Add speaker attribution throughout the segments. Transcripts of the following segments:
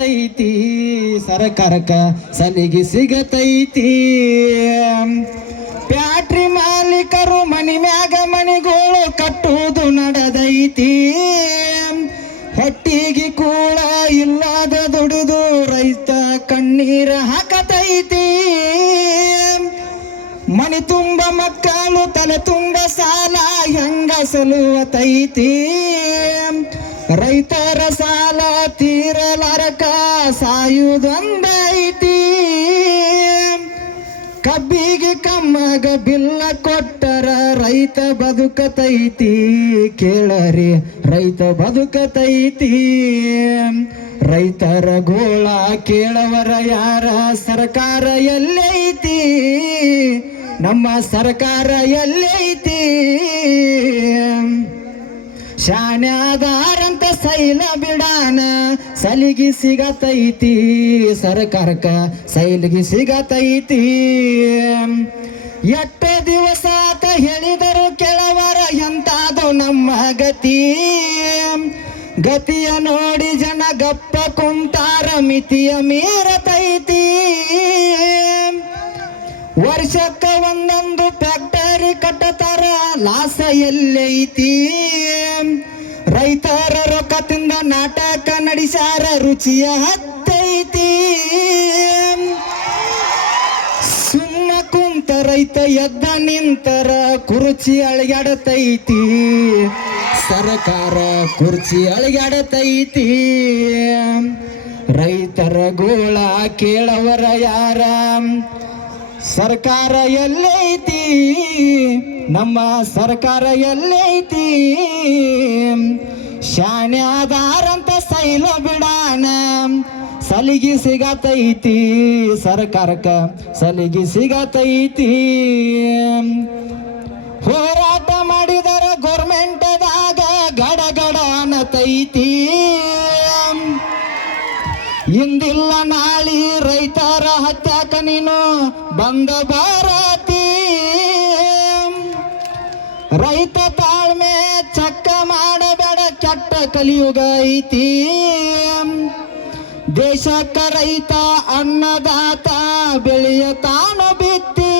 Speaker 1: ಐತಿ ಸರಕಾರಕ್ಕ ಸಲಿಗೆ ಸಿಗತೈತಿ. ಬ್ಯಾಟ್ರಿ ಮಾಲೀಕರು ಮನಿ ಮ್ಯಾಗ ಮಣಿಗೋಳು ಕಟ್ಟುವುದು ನಡೆದೈತಿ. ಹೊಟ್ಟಿಗೆ ಕೂಡ ಇಲ್ಲದ ದುಡಿದು ರೈತ ಕಣ್ಣೀರ ಹಾಕತೈತಿ. ಮನಿ ತುಂಬ ಮಕ್ಕಳು ತಲೆ ತುಂಬ ಸಾಲ ಹೆಂಗ ಸಲುವತೈತಿ ರೈತರ ಸಾಲ ತೀರಲಾರಕ ಸಾಯುದೊಂದೈತಿ ಕಬ್ಬಿಗೆ ಕಮ್ಮಗ ಬಿಲ್ಲ ಕೊಟ್ಟರ ರೈತ ಬದುಕತೈತಿ. ಕೇಳರಿ, ರೈತ ಬದುಕತೈತಿ. ರೈತರ ಗೋಳ ಕೇಳವರ ಯಾರ ಸರ್ಕಾರ ಎಲ್ಲೈತಿ? ನಮ್ಮ ಸರ್ಕಾರ ಎಲ್ಲೈತಿ? ಶಾನ್ಯಾದಾರಂತ ಸೈಲ ಬಿಡಾನ, ಸಲಿಗಿ ಸಿಗತೈತಿ ಸರ್ಕಾರಕ ಸೈಲಿಗೆ ಸಿಗತೈತಿ. ಎಟ್ಟು ದಿವಸ ಆತ ಹೇಳಿದರು, ಕೆಲವರ ಎಂತಾದ ನಮ್ಮ ಗತಿ. ಗತಿಯ ನೋಡಿ ಜನ ಗಪ್ಪ ಕುಂತಾರ, ಮಿತಿಯ ಮೀರತೈತಿ. ವರ್ಷಕ್ಕ ಒಂದೊಂದು ಫ್ಯಾಕ್ಟರಿ ಕಟ್ಟತಾರ, ಲಾಸ ಎಲ್ಲೈತಿ. ರೈತರ ರೊಕ್ಕ ತಿಂದ ನಾಟಕ ನಡೆಸಾರ ರುಚಿಯ ಹತ್ತೈತಿ. ಸುಮ್ಮ ಕುಂತ ರೈತ ಎದ್ದ ನಿಂತರ ಕುರ್ಚಿ ಅಳಗ್ಯಾಡತೈತಿ ಸರ್ಕಾರ ಕುರ್ಚಿ ಅಳಗಾಡತೈತಿ. ರೈತರ ಗೋಳ ಕೇಳವರ ಯಾರ? ಸರ್ಕಾರ ಎಲ್ಲೈತಿ, ನಮ್ಮ ಸರ್ಕಾರ ಎಲ್ಲೈತಿ. ಶಾನ್ಯಾದಾರಂತ ಸೈಲ ಬಿಡಾನ, ಸಲಿಗಿ ಸಿಗತೈತಿ. ಸರ್ಕಾರಕ್ಕ ಸಲಿಗಿ ಸಿಗತೈತಿ. ಹೋರಾಟ ಮಾಡಿದರ ಗೋರ್ಮೆಂಟದಾಗ ಗಡ ಗಡ ಅನ್ನತೈತಿ ಇಂದಿಲ್ಲ ನಾಳಿ ರೈತರ ಹತ್ಯಾಕ ನೀನು ಬಂದ ಭಾರತಿ. ರೈತ ತಾಳ್ಮೆ ಚಕ್ಕ ಮಾಡಬೇಡ, ಕೆಟ್ಟ ಕಲಿಯುಗ ಐತಿ. ದೇಶಕ್ಕ ರೈತ ಅನ್ನದಾತ ಬೆಳೆಯ ತಾನು ಬಿತ್ತಿ.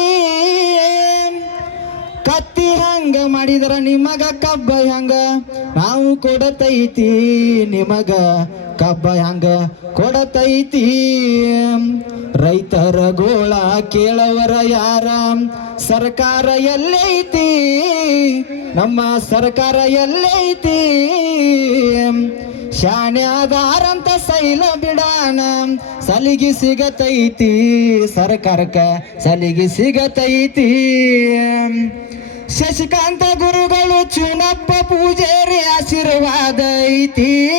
Speaker 1: ಕತ್ತಿ ಹಂಗ ಮಾಡಿದ್ರ ನಿಮಗ ಕಬ್ಬ ಹಂಗ ನಾವು ಕೊಡತೈತಿ ನಿಮಗ. ಕಬ್ಬ ಹ್ಯಾಂಗ ಕೊಡತೈತಿ. ರೈತರ ಗೋಳ ಕೇಳವರ ಯಾರ? ಸರ್ಕಾರ ಎಲ್ಲೈತಿ? ನಮ್ಮ ಸರ್ಕಾರ ಎಲ್ಲೈತಿ? ಶಾಣ್ಯಾದಾರಂತ ಸೈಲ ಬಿಡಾನ ಸಲಿಗೆ ಸಿಗತೈತಿ. ಸರ್ಕಾರಕ್ಕ ಸಲಿಗೆ ಸಿಗತೈತಿ. ಶಶಿಕಾಂತ ಗುರುಗಳು ಚುನಪ್ಪ ಪೂಜಾರಿ ಆಶೀರ್ವಾದ ಐತಿ.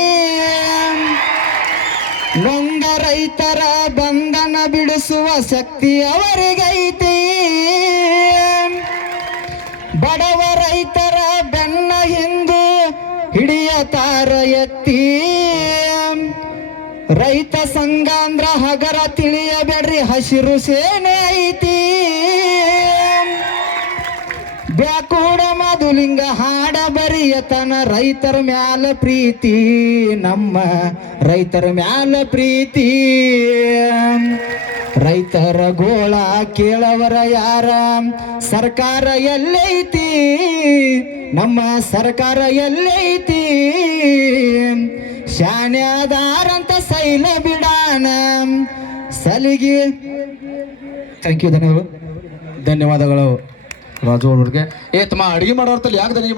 Speaker 1: ನೊಂದ ರೈತರ ಬಂಧನ ಬಿಡಿಸುವ ಶಕ್ತಿ ಅವರಿಗೈತಿ. ಬಡವ ರೈತರ ಬೆನ್ನ ಹಿಂದು ಹಿಡಿಯ ತಾರ ಎತ್ತಿ. ರೈತ ಸಂಘ ಅಂದ್ರ ಹಗರ ತಿಳಿಯಬೇಡ್ರಿ, ಹಸಿರು ಸೇನೆ ಐತಿ. ಬ್ಯಾಕೂಡ ಮಧುಲಿಂಗ ಹಾಡ ಬರಿಯತನ ರೈತರ ಮ್ಯಾಲ ಪ್ರೀತಿ, ನಮ್ಮ ರೈತರ ಮ್ಯಾಲ ಪ್ರೀತಿ. ರೈತರ ಗೋಳ ಕೇಳವರ ಯಾರ? ಸರ್ಕಾರ ಎಲ್ಲೈತಿ? ನಮ್ಮ ಸರ್ಕಾರ ಎಲ್ಲೈತಿ? ಶಾನ್ಯಾದಾರಂತ ಸೈಲ ಬಿಡಾನ? ಸಲಿಗೆ. ಥ್ಯಾಂಕ್ ಯು ಧನ್ಯವಾದಗಳು
Speaker 2: ಧನ್ಯವಾದಗಳು. ರಾಜು ಅವ್ರಿಗೆ ಏ ತಮ್ಮ ಅಡಿಗೆ ಮಾಡೋರ್ತಲ್ಲಿ ಯಾಕೆ ಧನ್ಯ